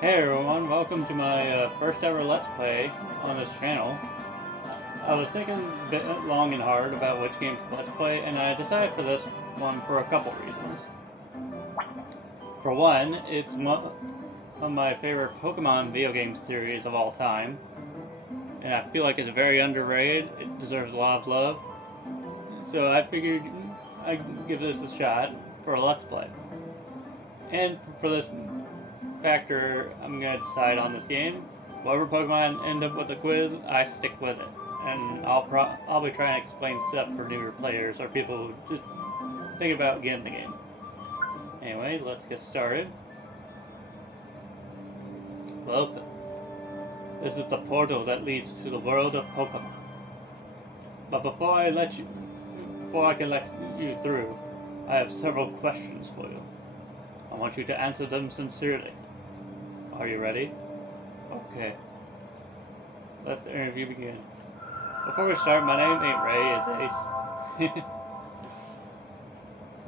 Hey everyone, welcome to my first ever Let's Play on this channel. I was thinking a bit long and hard about which games to Let's Play, and I decided for this one for a couple reasons. For one, it's one of my favorite Pokemon video game series of all time, and I feel like it's very underrated. It deserves a lot of love. So I figured I'd give this a shot for a Let's Play. And for this factor, I'm going to decide on this game. Whatever Pokemon end up with the quiz, I stick with it. And I'll be trying to explain stuff for newer players or people who just think about getting the game. Anyway, let's get started. Welcome. This is the portal that leads to the world of Pokemon. But before I can let you through, I have several questions for you. I want you to answer them sincerely. Are you ready? Okay. Let the interview begin. Before we start, my name ain't Ray, it's Ace.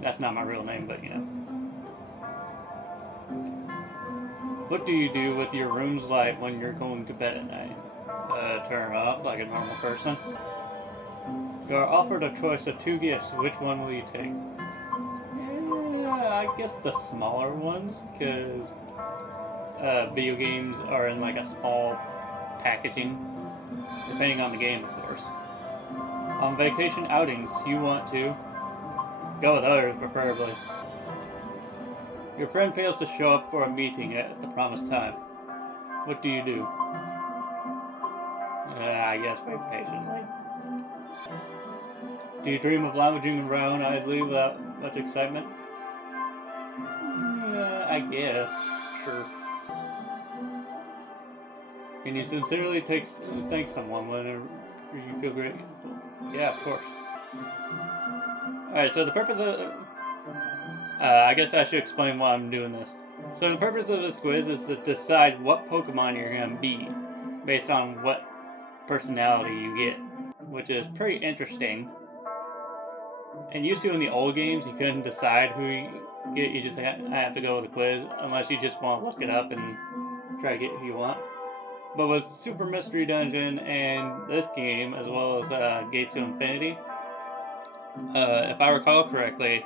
That's not my real name, but you know. What do you do with your room's light when you're going to bed at night? Turn it off like a normal person. You are offered a choice of two gifts. Which one will you take? I guess the smaller ones, because video games are in like a small packaging, depending on the game, of course. On vacation outings, you want to go with others, preferably. Your friend fails to show up for a meeting at the promised time. What do you do? I guess wait patiently. Do you dream of lounging around idly without much excitement? I guess. Sure. Can you sincerely thank someone whenever you feel grateful? Yeah, of course. Alright, so the purpose of... I guess I should explain why I'm doing this. So the purpose of this quiz is to decide what Pokemon you're going to be, based on what personality you get, which is pretty interesting. And used to in the old games, you couldn't decide who you get, you just have to go with the quiz, unless you just want to look it up and try to get who you want. But with Super Mystery Dungeon and this game, as well as Gates to Infinity, if I recall correctly,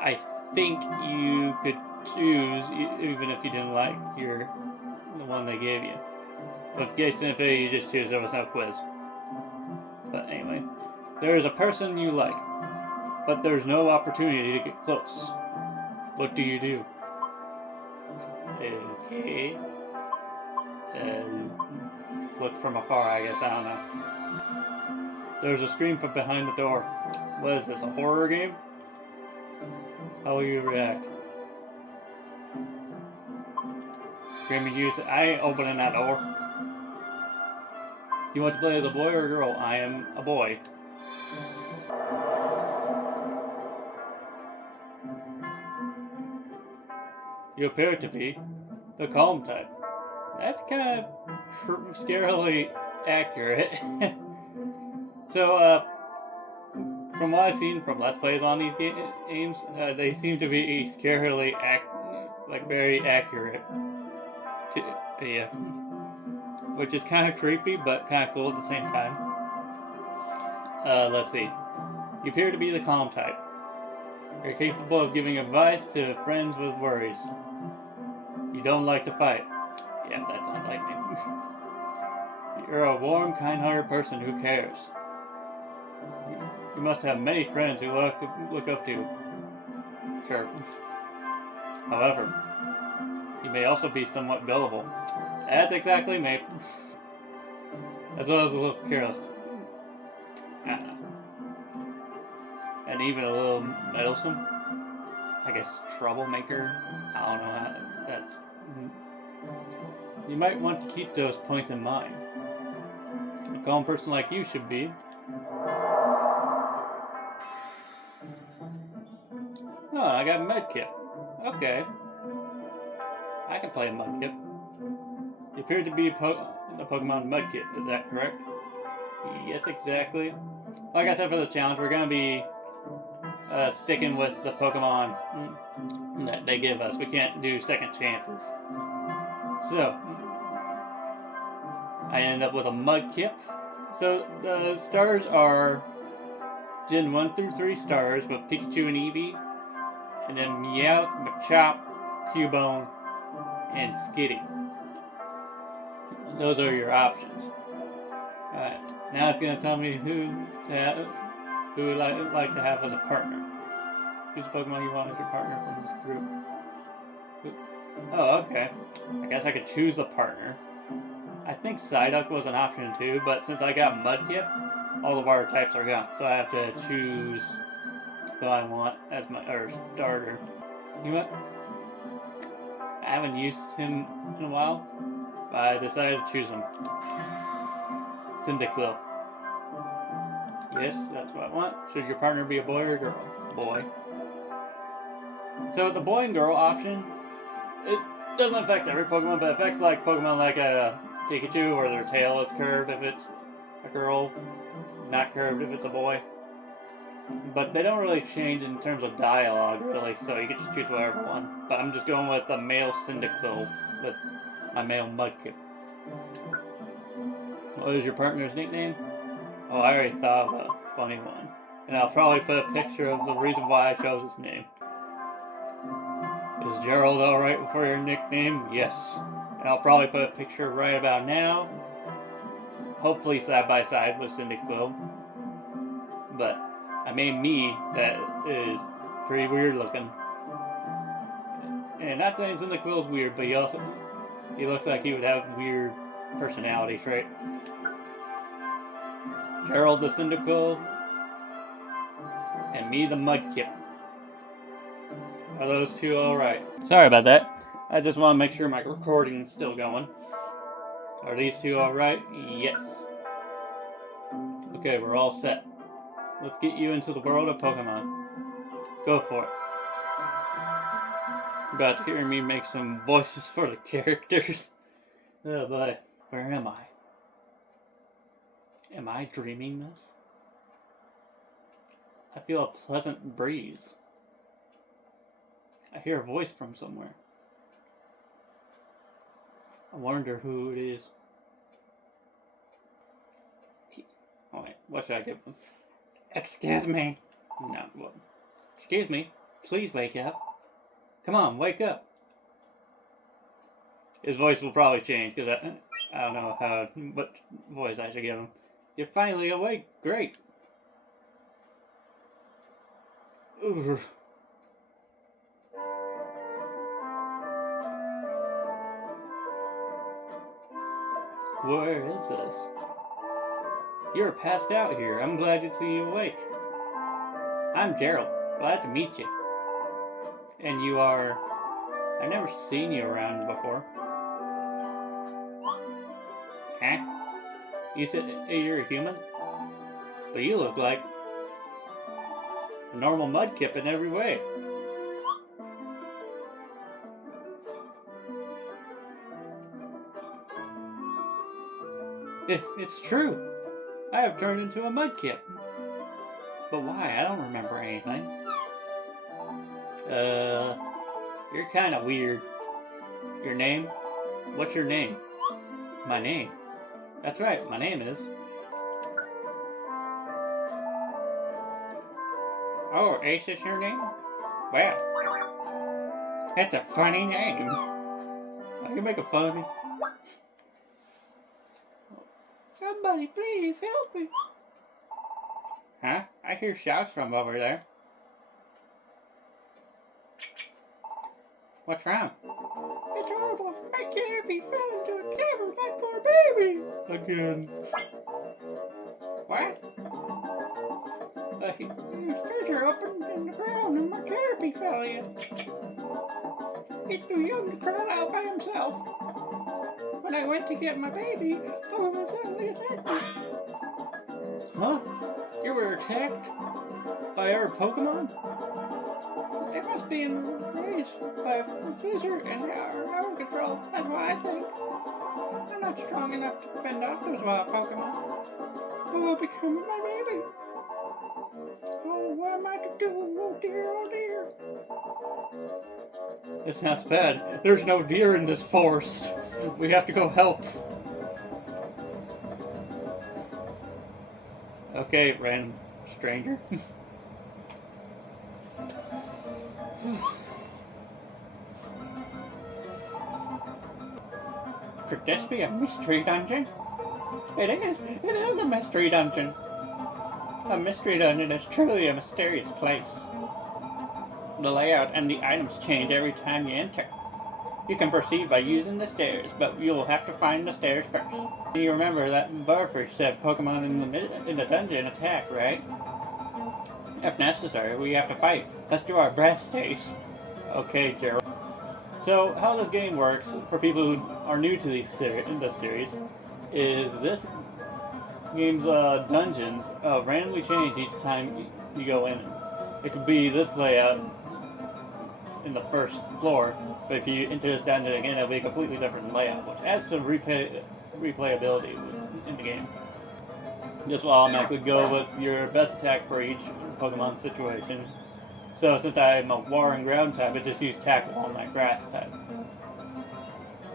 I think you could choose, even if you didn't like the one they gave you. With Gates to Infinity, you just choose, there was no quiz. But anyway, there is a person you like, but there's no opportunity to get close. What do you do? Okay. Look from afar, I guess, I don't know. There's a scream from behind the door. What is this, a horror game? How will you react? Screaming use, I ain't opening that door. You want to play as a boy or a girl? I am a boy. You appear to be the calm type. That's kind of scarily accurate. So, from what I've seen from Let's Plays on these games, they seem to be scarily very accurate. Yeah. Which is kind of creepy, but kind of cool at the same time. Let's see. You appear to be the calm type. You're capable of giving advice to friends with worries. You don't like to fight. Yeah, that sounds like me. You're a warm, kind-hearted person who cares. You must have many friends who look up to. Sure. However, you may also be somewhat gullible. That's exactly me. As well as a little careless. And even a little meddlesome. I guess troublemaker. I don't know how that's... You might want to keep those points in mind. A calm person like you should be. Oh, I got Mudkip. Okay. I can play Mudkip. You appear to be the Pokemon Mudkip, is that correct? Yes, exactly. Like I said for this challenge, we're going to be sticking with the Pokemon that they give us. We can't do second chances. So, I end up with a Mudkip. So, the stars are Gen 1 through 3 stars with Pikachu and Eevee. And then Meowth, Machop, Cubone, and Skitty. Those are your options. Alright, now it's going to tell me who would like to have as a partner. Who's the Pokemon you want as your partner from this group? Oh, okay. I guess I could choose a partner. I think Psyduck was an option too, but since I got Mudkip, all the water types are gone, so I have to choose who I want as my starter. You know what? I haven't used him in a while, but I decided to choose him. Cyndaquil. Yes, that's what I want. Should your partner be a boy or a girl? Boy. So the boy and girl option, it doesn't affect every Pokemon, but it affects like Pokemon like a Pikachu, where their tail is curved if it's a girl, not curved if it's a boy. But they don't really change in terms of dialogue, really, so you can just choose whatever one. But I'm just going with a male Cyndaquil with my male Mudkip. What is your partner's nickname? Oh, I already thought of a funny one. And I'll probably put a picture of the reason why I chose his name. Is Gerald alright for your nickname? Yes. And I'll probably put a picture right about now. Hopefully side by side with Cyndaquil. But I made me that is pretty weird looking. And not saying Cyndaquil's weird, but he looks like he would have weird personality trait. Gerald the Cyndaquil, and me the Mudkip. Are those two alright? Sorry about that. I just want to make sure my recording is still going. Are these two alright? Yes. Okay, we're all set. Let's get you into the world of Pokemon. Go for it. You're about to hear me make some voices for the characters. Oh boy, where am I? Am I dreaming this? I feel a pleasant breeze. I hear a voice from somewhere. I wonder who it is. Oh wait, what should I give him? Excuse me. No, well, excuse me. Please wake up. Come on, wake up. His voice will probably change because I don't know what voice I should give him. You're finally awake. Great. Ooh. Where is this? You're passed out here. I'm glad to see you awake. I'm Gerald. Glad to meet you. And you are... I've never seen you around before. Huh? You said you're a human? But you look like a normal Mudkip in every way. It's true. I have turned into a Mudkip. But why? I don't remember anything. You're kind of weird. Your name? What's your name? My name? That's right, my name is... Oh, Ace is your name? Well, that's a funny name. I can make a fun of me. Somebody please help me. Huh? I hear shouts from over there. What's wrong? It's horrible. My canopy fell into a cavern, my poor baby. Again. What? There's fissure opened in the ground and my canopy fell in. He's too young to crawl out by himself. When I went to get my baby, Pokemon suddenly attacked me. Huh? You were attacked by our Pokemon? They must be enraged by a fissure and they are out of control. That's what I think. I'm not strong enough to fend off those wild Pokemon. Who will become my baby? Oh, what am I to do? Oh dear, oh dear. This sounds bad. There's no deer in this forest. We have to go help. Okay, random stranger. Could this be a mystery dungeon? It is a mystery dungeon. A mystery dungeon is truly a mysterious place. The layout and the items change every time you enter. You can proceed by using the stairs, but you'll have to find the stairs first. You remember that Barfish said Pokemon in the dungeon attack, right? If necessary, we have to fight. Let's do our best, Ace. Okay, Gerald. So, how this game works, for people who are new to this series, is this game's dungeons randomly change each time you go in. It could be this layout in the first floor, but if you enter this dungeon again, it'll be a completely different layout, which adds to replayability in the game. This will automatically go with your best attack for each Pokemon situation. So since I'm a water and ground type, I just use tackle on that grass type.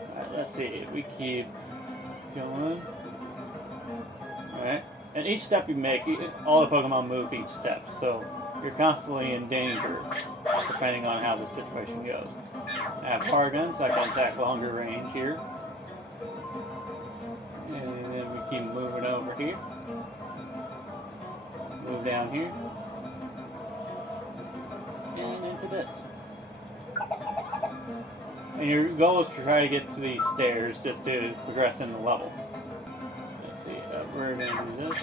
Alright, let's see, if we keep going. Alright, and each step you make, all the Pokemon move each step, so you're constantly in danger, depending on how the situation goes. I have power guns, so I can attack longer range here. And then we keep moving over here. Move down here. And into this. And your goal is to try to get to these stairs just to progress in the level. Let's see, we're going to do this.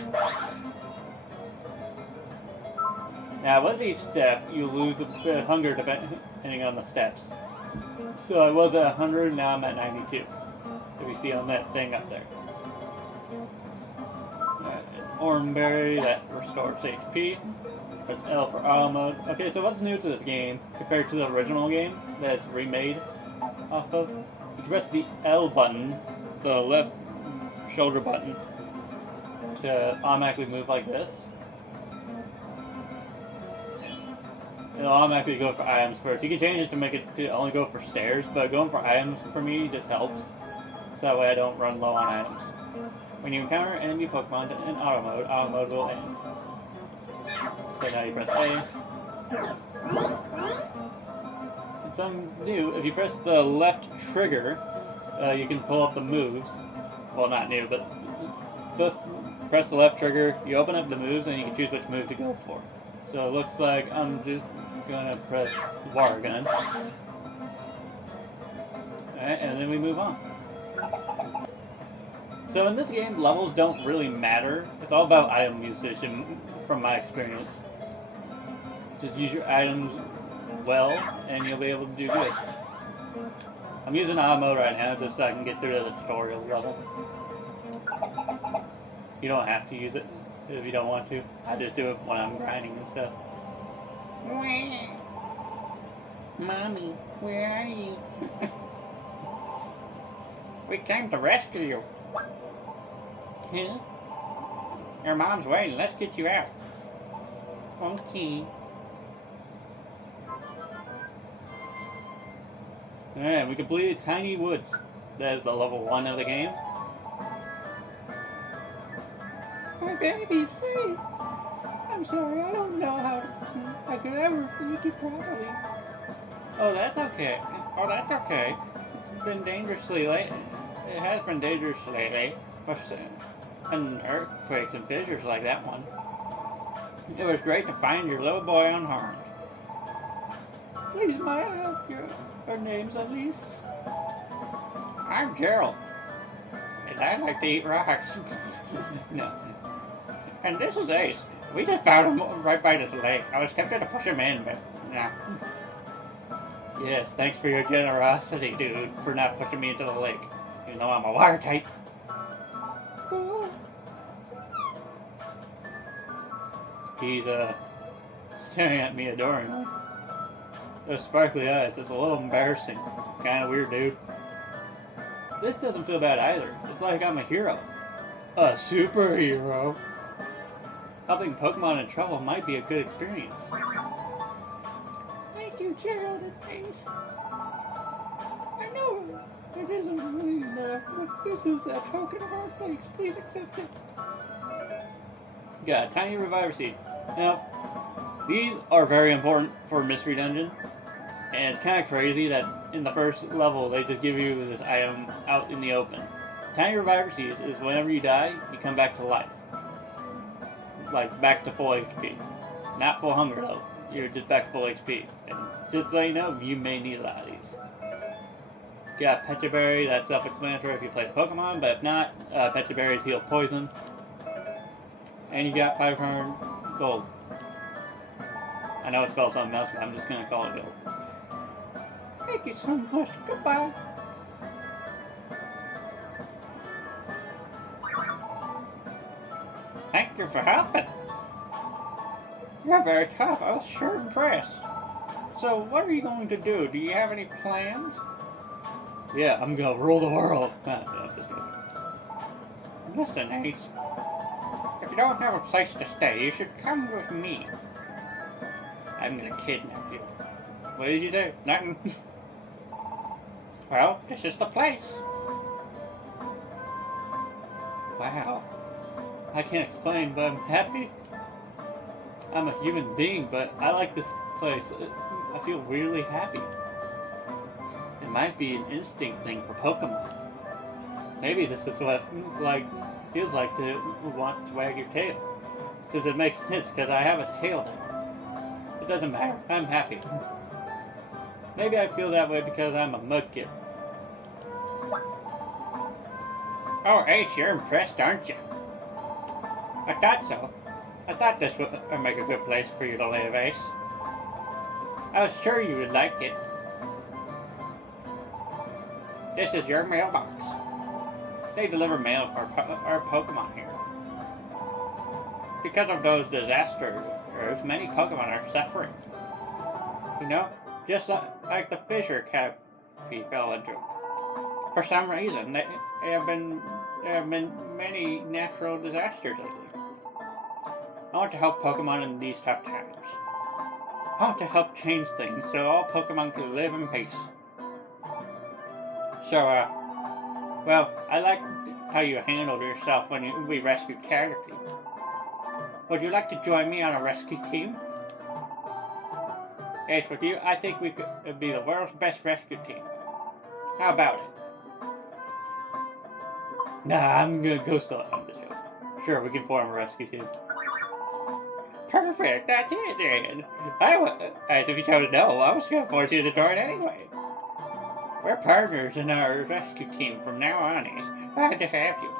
Now, with each step, you lose a bit of hunger depending on the steps. So I was at 100, now I'm at 92. That we see on that thing up there. An Oranberry that restores HP. Press L for auto mode. Okay, so what's new to this game compared to the original game that it's remade off of? You can press the L button, the left shoulder button, to automatically move like this. It'll automatically go for items first. You can change it to make it to only go for stairs, but going for items for me just helps. So that way I don't run low on items. When you encounter enemy Pokemon in auto mode will end. So now you press A. And something new, if you press the left trigger, you can pull up the moves. Well, not new, but just press the left trigger, you open up the moves, and you can choose which move to go for. So it looks like I'm just gonna press Water Gun. Alright, and then we move on. So in this game, levels don't really matter. It's all about item usage, from my experience. Just use your items well, and you'll be able to do good. I'm using auto mode right now just so I can get through the tutorial level. You don't have to use it if you don't want to. I just do it when I'm grinding and stuff. Mommy, where are you? We came to rescue you. Huh? Your mom's waiting. Let's get you out. Okay. Alright, we completed Tiny Woods. That is the level 1 of the game. My baby's safe. I'm sorry, I don't know how I could ever feed you properly. Oh, that's okay. Oh, that's okay. It's been dangerously late. It has been dangerous lately. And earthquakes and fissures like that one. It was great to find your little boy unharmed. Please, may I help you? Her name's Elise. I'm Gerald. And I like to eat rocks. No. And this is Ace. We just found him right by this lake. I was tempted to push him in, but no. Yes, thanks for your generosity, dude, for not pushing me into the lake. You know I'm a water type. Cool. He's staring at me adoringly. Those sparkly eyes, it's a little embarrassing. Kinda weird, dude. This doesn't feel bad either. It's like I'm a hero. A superhero. helping Pokemon in trouble might be a good experience. Thank you, Gerald and Ace. I know it isn't really enough, but this is a token of our thanks. Please accept it. Got a tiny reviver seed. Now, these are very important for Mystery Dungeon, and it's kind of crazy that in the first level they just give you this item out in the open. Tiny reviver seeds is whenever you die, you come back to life. Like, back to full HP. Not full hunger though, you're just back to full HP. And just so you know, you may need a lot of these. You got Pecha Berry, that's self-explanatory if you play Pokemon, but if not, Pecha Berries heal poison. And you got 500 gold. I know it's spelled something else, but I'm just gonna call it gold. Thank you so much. Goodbye. Thank you for helping. You're very tough. I was sure impressed. So, what are you going to do? Do you have any plans? Yeah, I'm gonna rule the world. Listen, Ace. If you don't have a place to stay, you should come with me. I'm gonna kidnap you. What did you say? Nothing. Well, this is the place. Wow. I can't explain, but I'm happy. I'm a human being, but I like this place. I feel really happy. It might be an instinct thing for Pokemon. Maybe this is what feels like to want to wag your tail. Since it makes sense, because I have a tail now. It doesn't matter. I'm happy. Maybe I feel that way because I'm a Mudkip. Oh, Ace, you're impressed, aren't you? I thought so. I thought this would make a good place for you to live, Ace. I was sure you would like it. This is your mailbox. They deliver mail for our Pokemon here. Because of those disasters, many Pokemon are suffering. You know, just like the fissure Cappy fell into. For some reason, there have been many natural disasters lately. I want to help Pokemon in these tough times. I want to help change things so all Pokemon can live in peace. So, well, I like how you handled yourself when we rescued Caterpie. Would you like to join me on a rescue team? Ace, with you, I think we could be the world's best rescue team. How about it? Nah, I'm gonna go solo on the show. Sure, we can form a rescue team. Perfect, that's it then. As if you told no, I was gonna force you to join anyway. We're partners in our rescue team from now on, Ace. Glad to have you.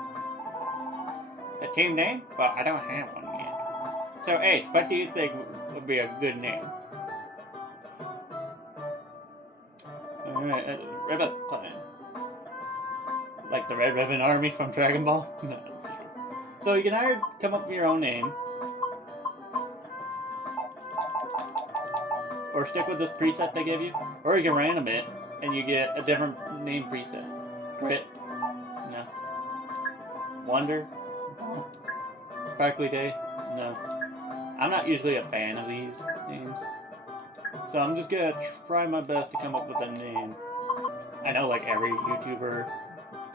The team name? Well, I don't have one yet. So, Ace, what do you think would be a good name? Alright, Ribbon Clan. Like the Red Ribbon Army from Dragon Ball? No. So you can either come up with your own name, or stick with this preset they give you, or you can random it, and you get a different name preset. Grit? No. Wonder? No. Sparkly Day? No. I'm not usually a fan of these names. So I'm just gonna try my best to come up with a name. I know like every YouTuber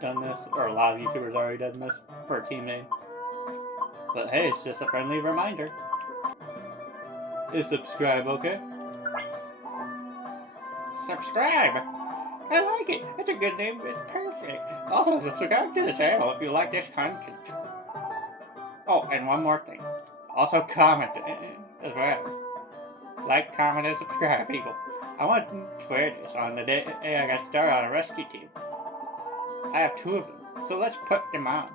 done this, or a lot of YouTubers already done this for a team name. But hey, it's just a friendly reminder. Is subscribe okay? Subscribe! I like it. It's a good name. It's perfect. Also, subscribe to the channel if you like this content. Oh, and one more thing. Also comment as well. Like, comment, and subscribe, people. I want to wear this on the day I got started on a rescue team. I have 2 of them, so let's put them on.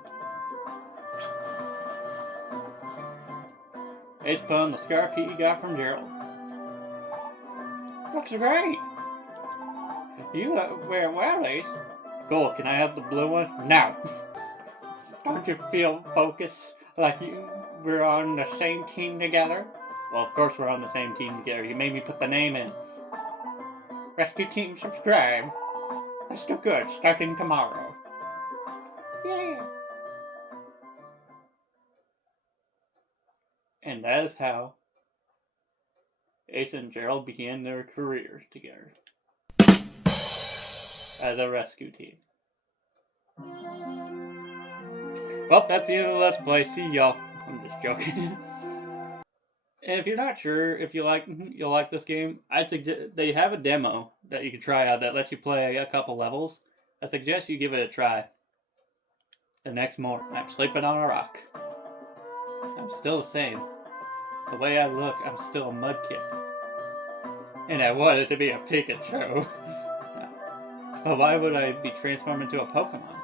Ace put on the scarf he got from Gerald. Looks great! You wear well, Ace. Cool, can I have the blue one? Now! Don't you feel focused like we're on the same team together? Well, of course we're on the same team together. You made me put the name in. Rescue team subscribe. Let's do good, starting tomorrow. Yeah. And that is how Ace and Gerald began their careers together as a rescue team. Well, that's the end of the Let's Play. See y'all. I'm just joking. And if you're not sure if you'll like this game, I'd suggest they have a demo that you can try out that lets you play a couple levels. I suggest you give it a try. The next morning, I'm sleeping on a rock. I'm still the same. The way I look, I'm still a Mudkip. And I wanted to be a Pikachu. But why would I be transformed into a Pokemon?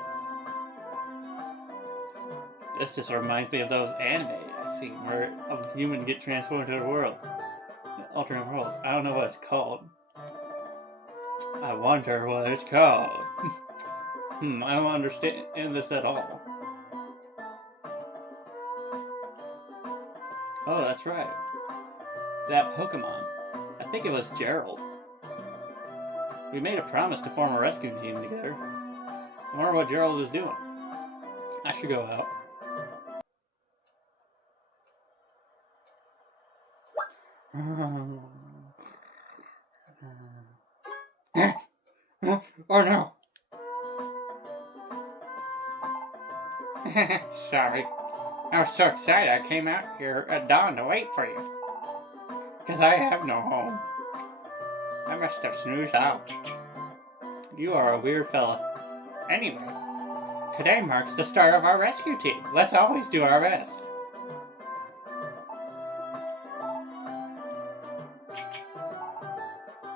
This just reminds me of those anime I've seen where a human gets transformed into the world. Alternate world. I don't know what it's called. I wonder what it's called. I don't understand this at all. Oh, that's right. That Pokemon. I think it was Gerald. We made a promise to form a rescue team together. I wonder what Gerald is doing. I should go out. Oh no! Sorry. I was so excited I came out here at dawn to wait for you. Because I have no home. I must have snoozed out. You are a weird fella. Anyway, today marks the start of our rescue team. Let's always do our best.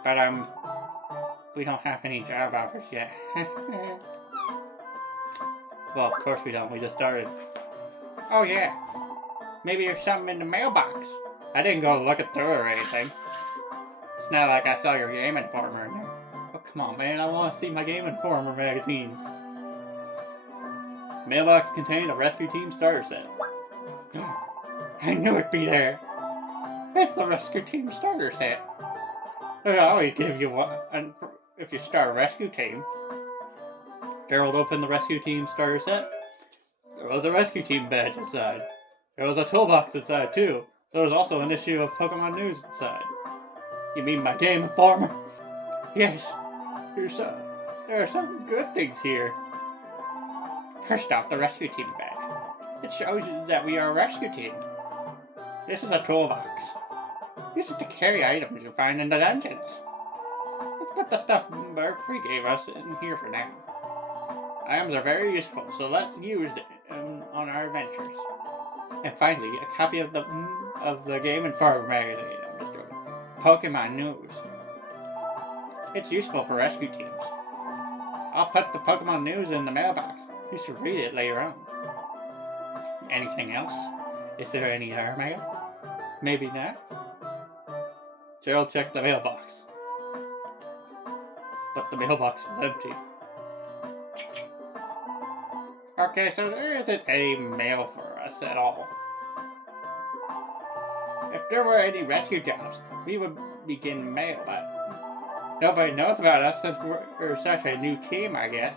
But, we don't have any job offers yet. Well, of course we don't. We just started. Oh, yeah. Maybe there's something in the mailbox. I didn't go look it through or anything. It's not like I saw your Game Informer in there. Oh, come on, man. I want to see my Game Informer magazines. Mailbox contained a rescue team starter set. I knew it'd be there. It's the rescue team starter set. They'll always give you one if you start a rescue team. Gerald opened the rescue team starter set. There was a rescue team badge inside. There was a toolbox inside too. There was also an issue of Pokemon News inside. You mean my Game Informer? Yes. There are some good things here. First off, the rescue team badge. It shows you that we are a rescue team. This is a toolbox. Use it to carry items you find in the dungeons. Let's put the stuff Murphy gave us in here for now. Items are very useful, so let's use them on our adventures. And finally, a copy of the Game Informer magazine. I'm just joking. Pokemon News. It's useful for rescue teams. I'll put the Pokemon News in the mailbox. You should read it later on. Anything else? Is there any other mail? Maybe not. Gerald checked the mailbox. But the mailbox was empty. Okay, so there isn't any mail for us at all. If there were any rescue jobs, we would begin mail, but nobody knows about us since we're such a new team, I guess.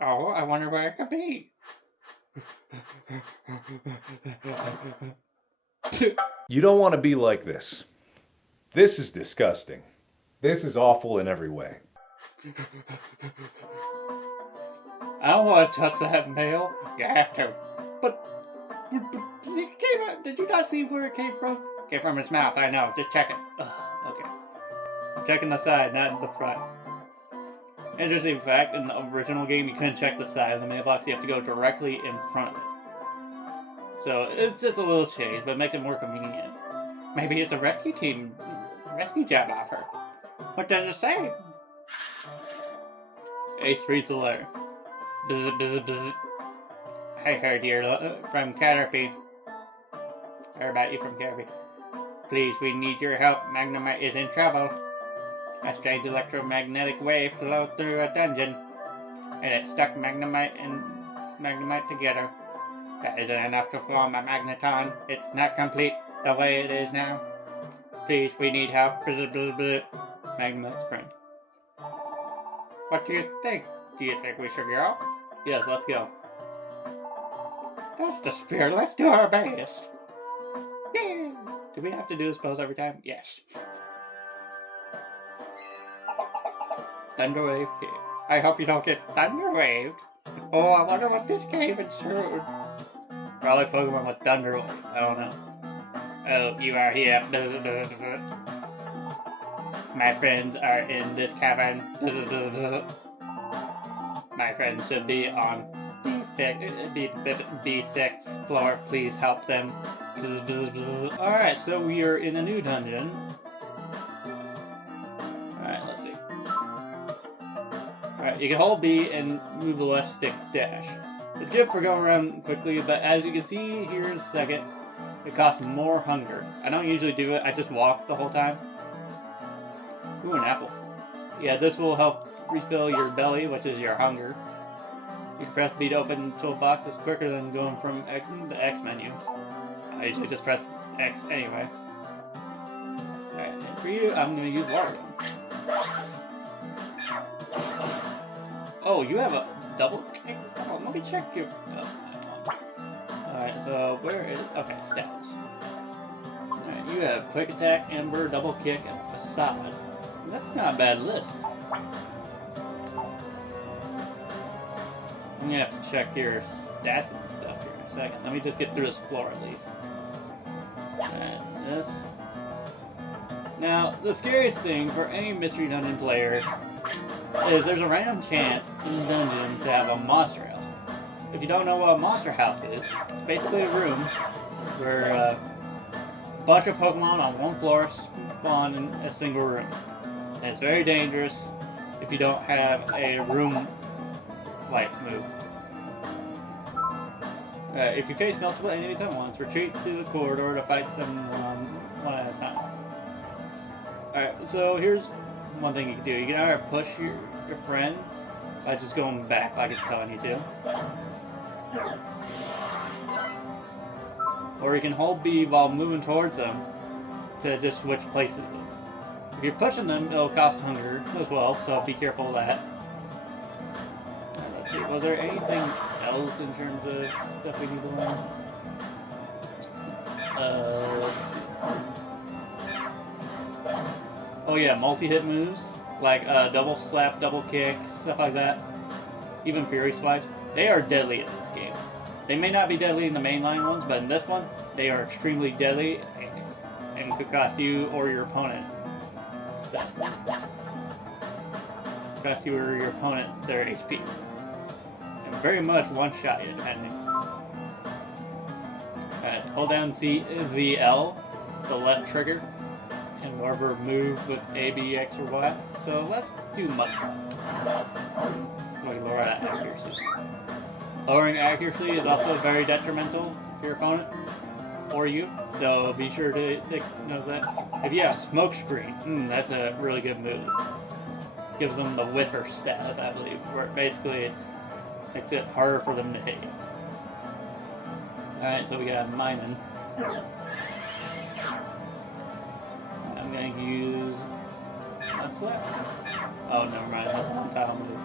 Oh, I wonder where it could be. You don't want to be like this. This is disgusting. This is awful in every way. I don't want to touch that mail. You have to. But did you not see where it came from? It came from his mouth, I know. Just check it. Okay. I'm checking the side, not the front. Interesting fact, in the original game, you couldn't check the side of the mailbox. You have to go directly in front of it. So it's just a little change, but it makes it more convenient. Maybe it's a rescue job offer. What does it say? Ace reads the letter. Bzz. I heard you're from Caterpie. Heard about you from Caterpie. Please, we need your help. Magnemite is in trouble. A strange electromagnetic wave flowed through a dungeon, and it stuck Magnemite and Magnemite together. That isn't enough to form a Magneton. It's not complete the way it is now. Please, we need help. Magnemite's friend. What do you think? Do you think we should go? Yes, let's go. That's the spirit. Let's do our best. Yeah. Do we have to do this pose every time? Yes. Thunderwave cave. I hope you don't get thunderwaved. Oh, I wonder what this cave ensured. Probably Pokemon with Thunderwave. I don't know. Oh, you are here. My friends are in this cavern. My friends should be on B6 floor. Please help them. Alright, so we are in a new dungeon. Alright, let's see. Alright, you can hold B and move the left stick dash. It's good for going around quickly, but as you can see here in a second, it costs more hunger. I don't usually do it, I just walk the whole time. Ooh, an apple. Yeah, this will help refill your belly, which is your hunger. You can press B to open toolbox. It's quicker than going from the X menu. I usually just press X anyway. Alright, and for you, I'm going to use water gun. Oh, you have a double kick? Oh, let me check your... Alright, so where is... Okay, stats. Alright, you have quick attack, ember, double kick, and facade. That's not a bad list. I'm gonna have to check your stats and stuff here in a second. Let me just get through this floor at least. And this. Now, the scariest thing for any Mystery Dungeon player is there's a random chance in the dungeon to have a monster house. If you don't know what a monster house is, it's basically a room where a bunch of Pokemon on one floor spawn in a single room. And it's very dangerous if you don't have a room light move. If you face multiple enemies at once, retreat to the corridor to fight them one at a time. Alright, so here's one thing you can do. You can either push your friend by just going back like it's telling you to. Or you can hold B while moving towards them to just switch places. If you're pushing them, it'll cost hunger as well, so be careful of that. Let's see, was there anything else in terms of stuff we need to learn? Oh yeah, multi-hit moves, like double slap, double kick, stuff like that. Even Fury Swipes. They are deadly in this game. They may not be deadly in the mainline ones, but in this one, they are extremely deadly and could cost you or your opponent stuff. Cost you or your opponent their HP. And very much one-shot you, depending. Hold down ZL, the left trigger, and whatever move with A, B, X, or Y. So let's do Mudshot. So we can lower that accuracy. Lowering accuracy is also very detrimental to your opponent or you, so be sure to take note of that. If you have Smoke Screen, that's a really good move. Gives them the whiffer status, I believe, where it basically makes it harder for them to hit you. Alright, so we got Minun. I'm gonna use... What's that? Oh, never mind, that's one tile move.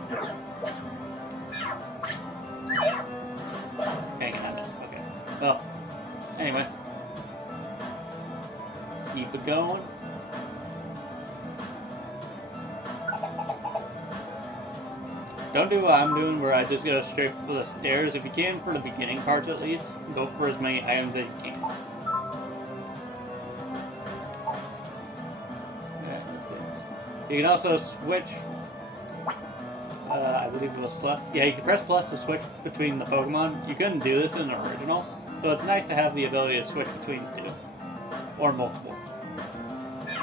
Dang it, I missed. Okay. Well, anyway. Keep it going. Don't do what I'm doing where I just go straight for the stairs. If you can, for the beginning parts at least, go for as many items as you can. Okay, let's see. You can also switch, I believe it was plus. Yeah, you can press plus to switch between the Pokemon. You couldn't do this in the original, so it's nice to have the ability to switch between the two. Or multiple.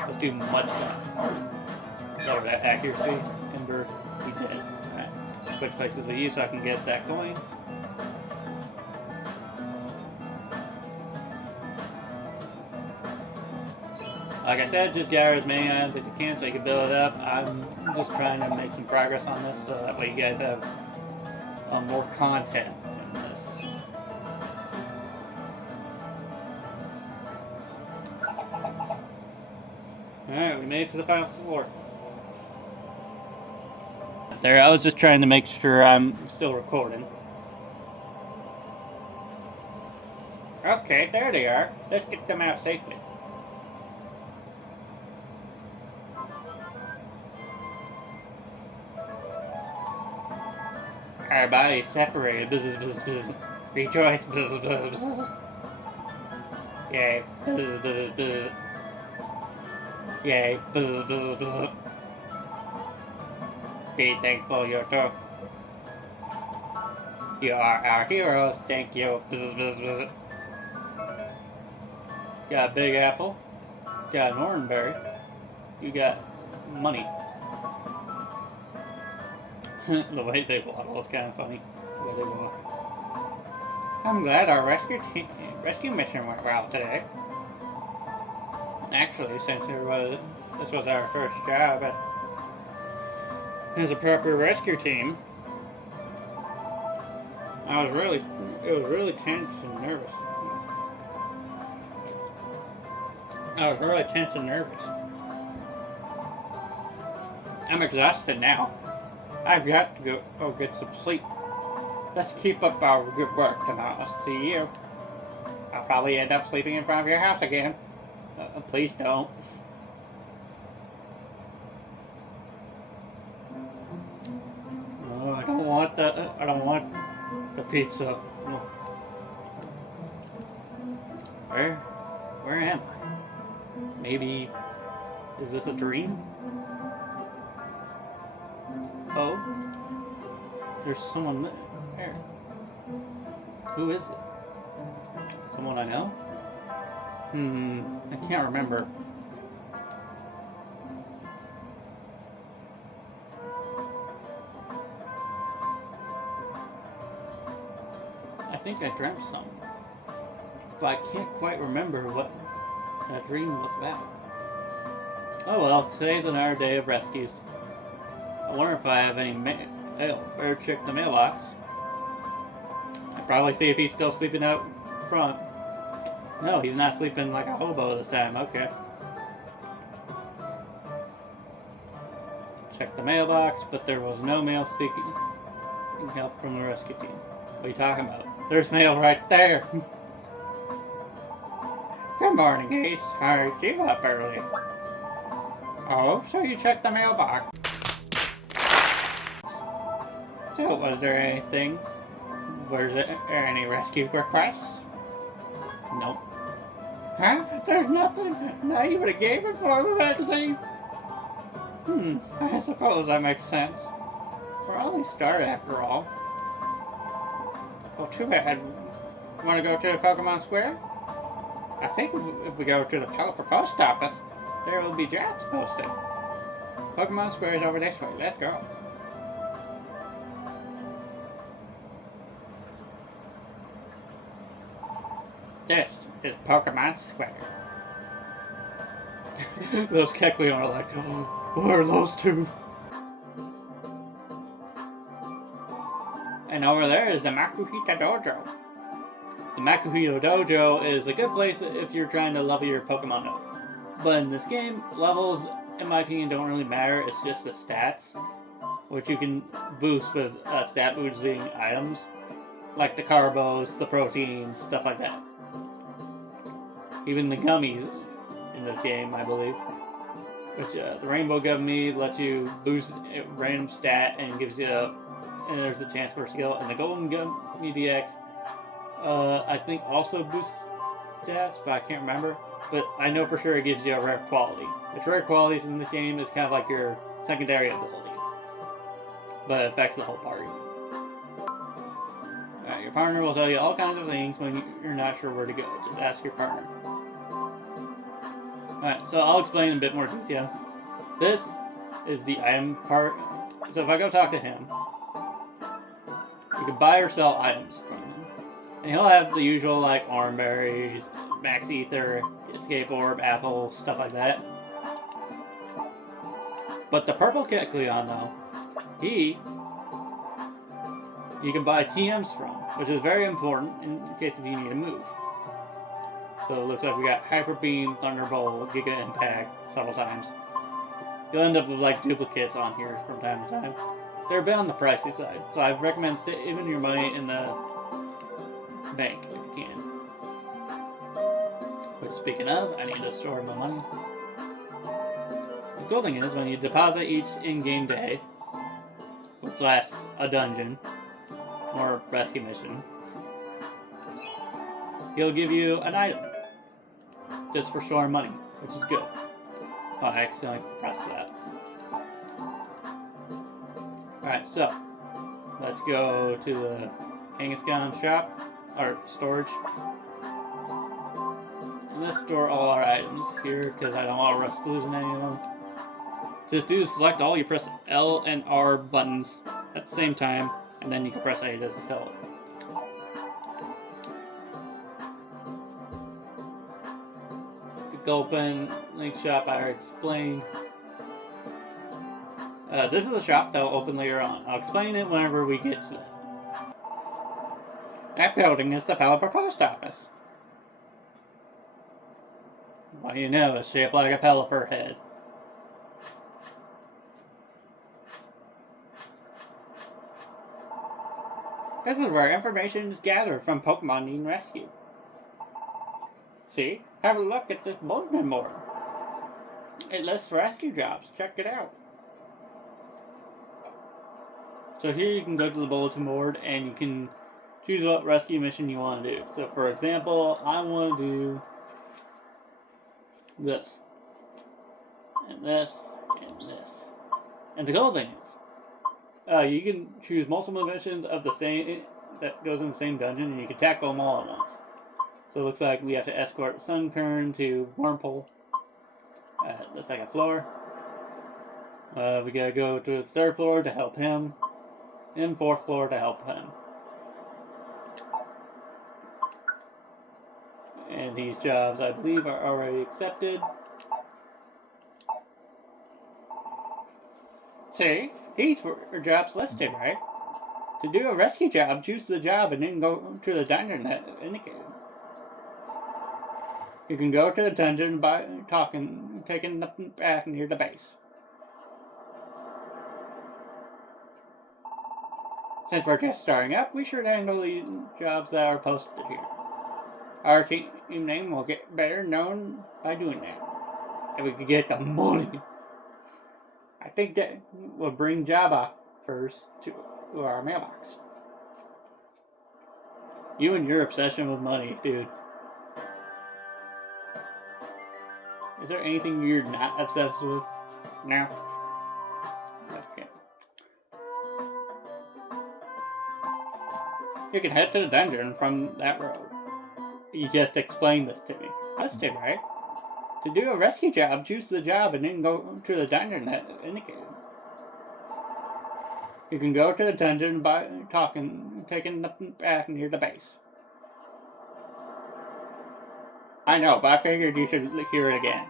Let's do Mudshot. Lower that accuracy. Ember, we did. Alright. Switch places with you so I can get that coin. Like I said, just gather as many items as you can so you can build it up. I'm just trying to make some progress on this so that way you guys have more content in this. Alright, we made it to the final floor. There, I was just trying to make sure I'm still recording. Okay, there they are. Let's get them out safely. Our bodies separated. Bzz, bzz, bzz. Rejoice. Bzz, bzz, bzz. Yay. Bzz, bzz, bzz. Yay. Bzz, bzz, bzz. Be thankful you're true. You are our heroes. Thank you. Bzz, bzz, bzz. Got a big apple. Got an orangeberry. You got money. The way they waddle is kind of funny. The way they walk. I'm glad our rescue mission went well today. Actually, since this was our first job as a proper rescue team, it was really tense and nervous. I was really tense and nervous. I'm exhausted now. I've got to go get some sleep. Let's keep up our good work tomorrow. I'll see you. I'll probably end up sleeping in front of your house again. Please don't. No, I don't want the pizza. Where am I? Maybe, is this a dream? Oh, there's someone there. Who is it? Someone I know? I can't remember. I think I dreamt something, but I can't quite remember what that dream was about. Oh well, today's another day of rescues. I wonder if I have any mail. Better check the mailbox. I'd probably see if he's still sleeping out front. No, he's not sleeping like a hobo this time. Okay. Check the mailbox, but there was no mail seeking help from the rescue team. What are you talking about? There's mail right there. Good morning, Ace. How'd you up early? Oh, so you checked the mailbox. So, was there anything? Was there any rescue requests? Nope. Huh? There's nothing? Not even a Game Informer magazine? I suppose that makes sense. We're only started after all. Well, too bad. Want to go to Pokemon Square? I think if we go to the Pelipper post office, there will be jobs posted. Pokemon Square is over this way. Let's go. This is Pokemon Square. Those Kecleon are like, oh, what are those two? And over there is the Makuhita Dojo. The Makuhita Dojo is a good place if you're trying to level your Pokemon up. But in this game, levels, in my opinion, don't really matter. It's just the stats, which you can boost with stat boosting items, like the Carbos, the proteins, stuff like that. Even the gummies in this game, I believe. Which, the Rainbow Gummy lets you boost a random stat and gives you and there's a chance for a skill. And the Golden Gummy DX, I think also boosts stats, but I can't remember. But I know for sure it gives you a rare quality. Which rare qualities in this game is kind of like your secondary ability. But it affects the whole party. Alright, your partner will tell you all kinds of things when you're not sure where to go. Just ask your partner. Alright, so I'll explain in a bit more detail. This is the item part. So if I go talk to him, you can buy or sell items from him. And he'll have the usual like orange berries, max ether, escape orb, apple, stuff like that. But the purple Kecleon though, you can buy TMs from, which is very important in case if you need to move. So it looks like we got Hyper Beam, Thunderbolt, Giga Impact several times. You'll end up with like duplicates on here from time to time. they're a bit on the pricey side, so I recommend saving your money in the bank if you can. Which, speaking of, I need to store my money. The cool thing is, when you deposit each in-game day, which lasts a dungeon or rescue mission, he'll give you an item just for storing money, which is good. Oh, I accidentally pressed that. Alright, so let's go to the Kangaskhan shop, or storage. And let's store all our items here because I don't want to risk losing any of them. Just do select all, you press L and R buttons at the same time, and then you can press A to sell it. Open link shop I already explained. This is a shop that will open later on. I'll explain it whenever we get to that. That building is the Pelipper Post Office. Well, you know, it's shaped like a Pelipper head. This is where information is gathered from Pokemon being rescued. See? Have a look at this bulletin board. It lists rescue jobs. Check it out. So here you can go to the bulletin board and you can choose what rescue mission you want to do. So for example, I want to do this. And this. And this. And the cool thing is, you can choose multiple missions of the same that goes in the same dungeon and you can tackle them all at once. So it looks like we have to escort Sunkern to Wurmple at the second floor. We gotta go to the third floor to help him, and fourth floor to help him. And these jobs, I believe, are already accepted. See, these were jobs listed, right? To do a rescue job, choose the job and then go to the dungeon that is indicated. You can go to the dungeon by taking the path near the base. Since we're just starting up, we should handle the jobs that are posted here. Our team name will get better known by doing that. And we can get the money. I think that will bring job offers to our mailbox. You and your obsession with money, dude. Is there anything you're not obsessed with now? Okay. You can head to the dungeon from that road. You just explained this to me. Listed, right? To do a rescue job, choose the job and then go to the dungeon that is indicated. You can go to the dungeon by taking the path near the base. I know, but I figured you should hear it again.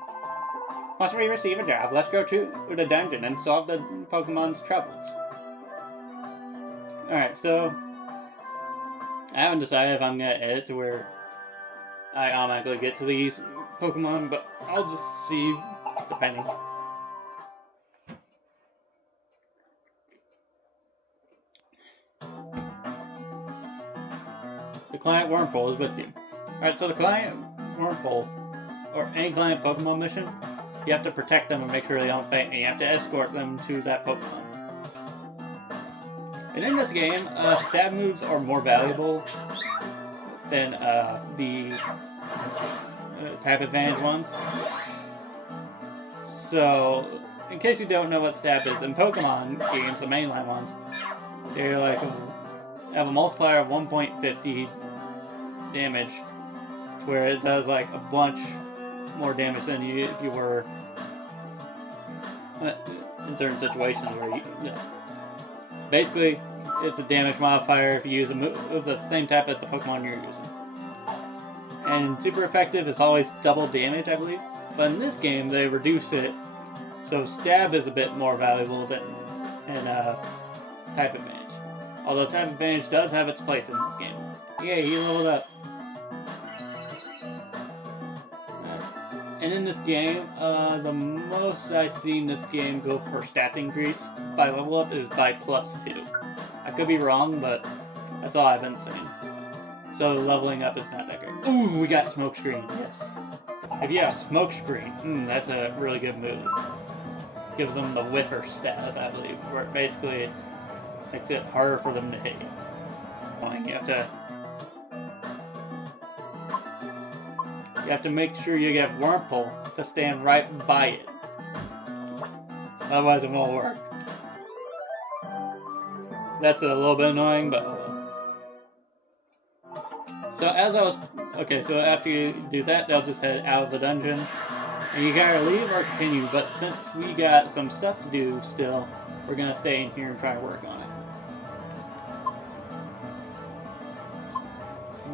Once we receive a job, let's go to the dungeon and solve the Pokemon's troubles. Alright, so I haven't decided if I'm going to edit to where I automatically get to these Pokemon, but I'll just see, depending. The client Wurmple is with you. Alright, so the client Wurmple, or any client Pokemon mission, you have to protect them and make sure they don't faint, and you have to escort them to that Pokemon. And in this game, stab moves are more valuable than the type advantage ones. So, in case you don't know what stab is, in Pokemon games, the mainline ones, they're like have a multiplier of 1.50 damage, to where it does like a bunch more damage than if you were in certain situations where basically it's a damage modifier if you use a move of the same type as the Pokemon you're using. And super effective is always double damage, I believe. But in this game, they reduce it, so stab is a bit more valuable than type advantage. Although type advantage does have its place in this game. Yay, he leveled up. And in this game, the most I've seen this game go for stats increase by level up is by +2. I could be wrong, but that's all I've been seeing. So leveling up is not that great. Ooh, we got smoke screen. Yes. If you have smoke screen, that's a really good move. Gives them the whiffer status, I believe, where it basically makes it harder for them to hit you. You have to make sure you get Wurmple to stand right by it. Otherwise it won't work. That's a little bit annoying, but... So as I was... Okay, so after you do that, they'll just head out of the dungeon. And you gotta leave or continue, but since we got some stuff to do still, we're gonna stay in here and try to work on it.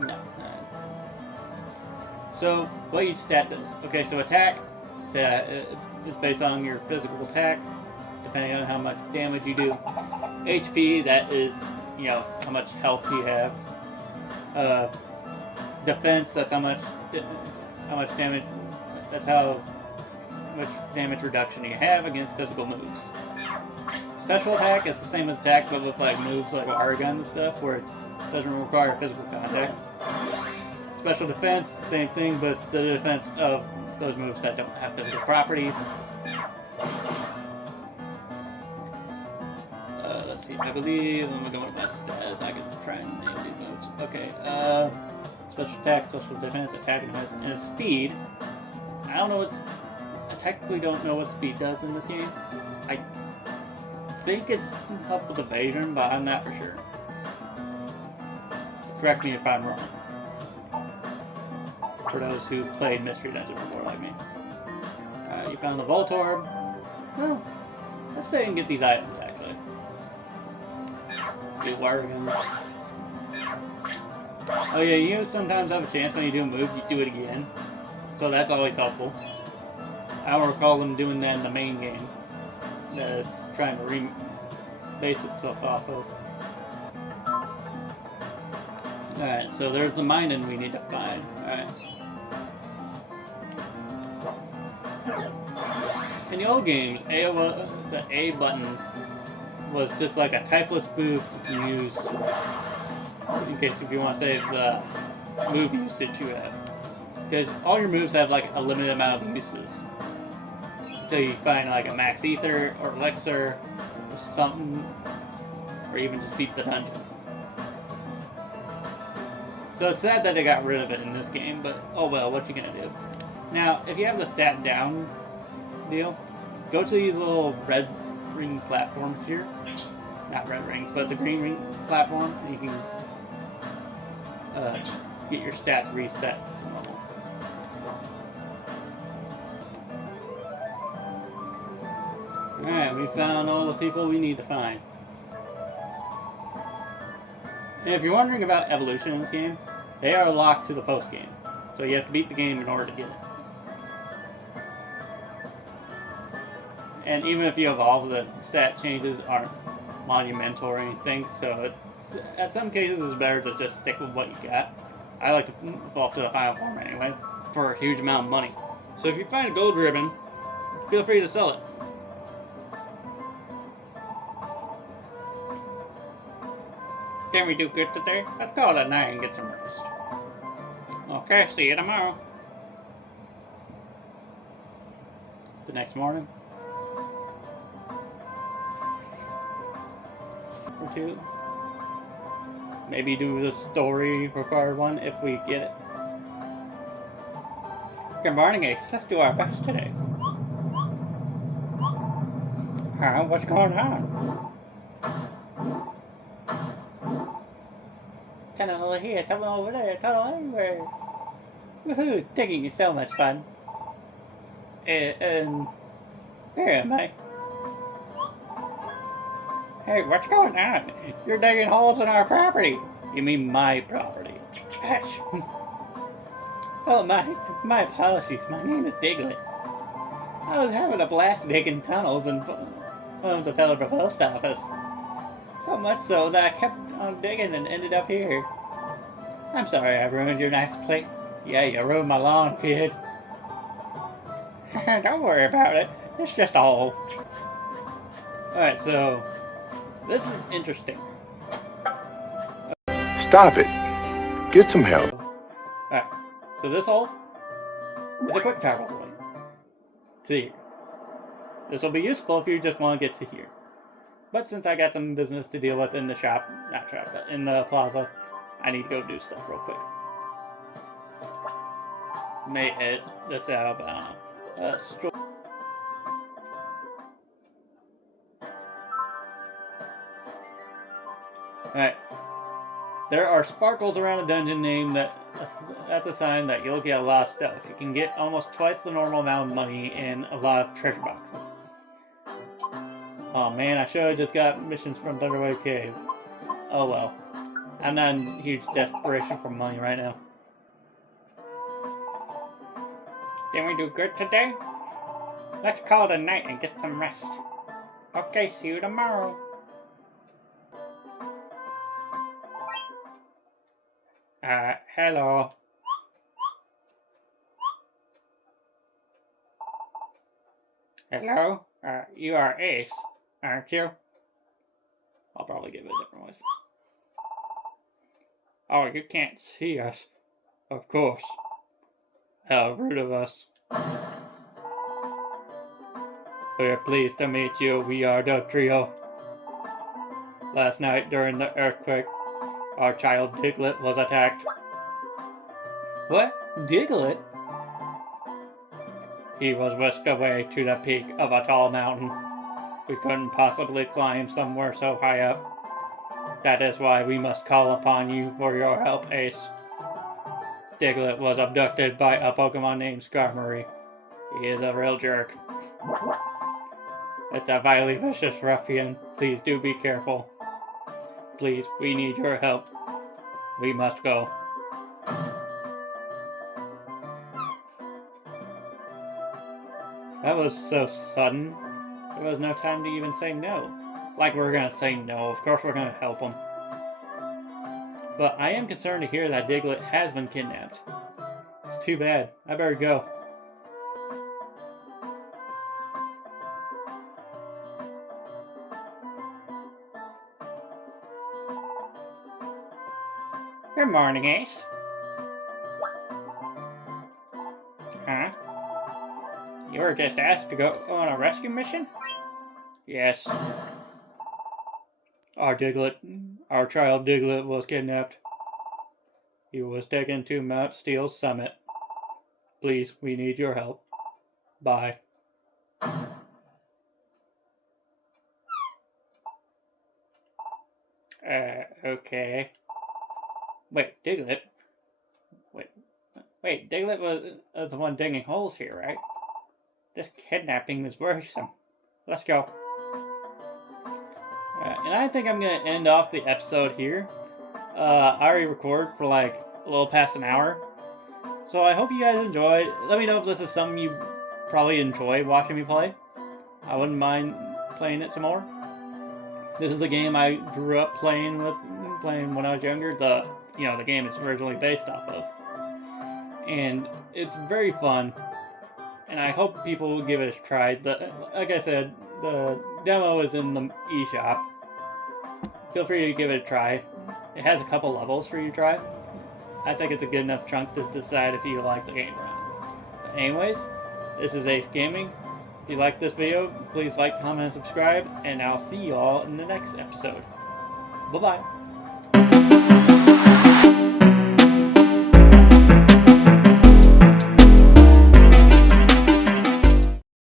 No. So, what each stat does. Okay, so attack stat is based on your physical attack, depending on how much damage you do. HP, that is, you know, how much health you have. Defense, that's how much damage, that's how much damage reduction you have against physical moves. Special attack is the same as attack, but with like moves like Aragon and stuff, where it doesn't require physical contact. Special defense, same thing, but it's the defense of those moves that don't have physical properties. Let's see, I believe, I'm going to my stats, I can try and name these moves. Okay, special attack, special defense, attack, and speed. I don't know what's... I technically don't know what speed does in this game. I think it's help with evasion, but I'm not for sure. Correct me if I'm wrong. For those who played Mystery Dungeon before, like me. You found the Voltorb. Well, let's stay and get these items, actually. Do Warrigan. Oh yeah, you sometimes have a chance when you do a move, you do it again. So that's always helpful. I don't recall them doing that in the main game. That it's trying to base itself off of. Alright, so there's the Minun we need to find. Alright. In the old games, the A button was just like a typeless boost you can use in case if you want to save the move usage you have. Because all your moves have like a limited amount of uses. Until you find like a max ether or elixir or something, or even just beat the dungeon. So it's sad that they got rid of it in this game, but oh well, what you gonna do? Now, if you have the stat down deal, go to these little red ring platforms here. Not red rings, but the green ring platform, and you can get your stats reset to normal. Alright, we found all the people we need to find. And if you're wondering about evolution in this game, they are locked to the post game. So you have to beat the game in order to get it. And even if you evolve, the stat changes aren't monumental or anything, so at some cases it's better to just stick with what you got. I like to evolve to the final form anyway, for a huge amount of money. So if you find a gold ribbon, feel free to sell it. Didn't we do good today? Let's call it a night and get some rest. Okay, see you tomorrow. The next morning. Or two. Maybe do the story required one if we get it. Good morning, Ace. Let's do our best today. Huh? What's going on? Tunnel over here, tunnel over there, tunnel everywhere. Woohoo! Digging is so much fun. Where am I? Hey, what's going on? You're digging holes in our property. You mean my property? Ash. Oh, my apologies. My name is Diglett. I was having a blast digging tunnels in front of the Pelipper post office. So much so that I kept on digging and ended up here. I'm sorry I ruined your nice place. Yeah, you ruined my lawn, kid. Don't worry about it. It's just a hole. Alright, so this is interesting. Stop it. Get some help. Alright, so this hole is a quick travel way to here. This will be useful if you just want to get to here. But since I got some business to deal with in the shop, not shop, but in the plaza, I need to go do stuff real quick. May edit this out, but I don't know. Alright. There are sparkles around a dungeon name that's a sign that you'll get a lot of stuff. You can get almost twice the normal amount of money and a lot of treasure boxes. Oh man, I should have just got missions from Thunderwave Cave. Oh well. I'm not in huge desperation for money right now. Did we do good today? Let's call it a night and get some rest. Okay, see you tomorrow. Hello. Hello? You are Ace, aren't you? I'll probably give it a different voice. Oh, you can't see us. Of course. How rude of us. We're pleased to meet you. We are the trio. Last night during the earthquake, our child Diglett was attacked. What? Diglett? He was whisked away to the peak of a tall mountain. We couldn't possibly climb somewhere so high up. That is why we must call upon you for your help, Ace. Diglett was abducted by a Pokemon named Skarmory. He is a real jerk. It's a vilely vicious ruffian. Please do be careful. Please, we need your help. We must go. That was so sudden. There was no time to even say no. Like we're gonna say no, of course we're gonna help him. But I am concerned to hear that Diglett has been kidnapped. It's too bad. I better go. Good morning, Ace. Huh? You were just asked to go on a rescue mission? Yes. Our child Diglett was kidnapped. He was taken to Mount Steel Summit. Please, we need your help. Bye. Okay. Wait, Diglett? Wait, Diglett was the one digging holes here, right? This kidnapping is worrisome. Let's go. And I think I'm going to end off the episode here. I already recorded for like a little past an hour. So I hope you guys enjoyed. Let me know if this is something you probably enjoy watching me play. I wouldn't mind playing it some more. This is a game I grew up playing when I was younger. The game it's originally based off of. And it's very fun. And I hope people will give it a try. Like I said, the demo is in the eShop. Feel free to give it a try. It has a couple levels for you to try. I think it's a good enough chunk to decide if you like the game or not. But anyways, this is Ace Gaming. If you like this video, please like, comment, and subscribe. And I'll see you all in the next episode. Bye-bye.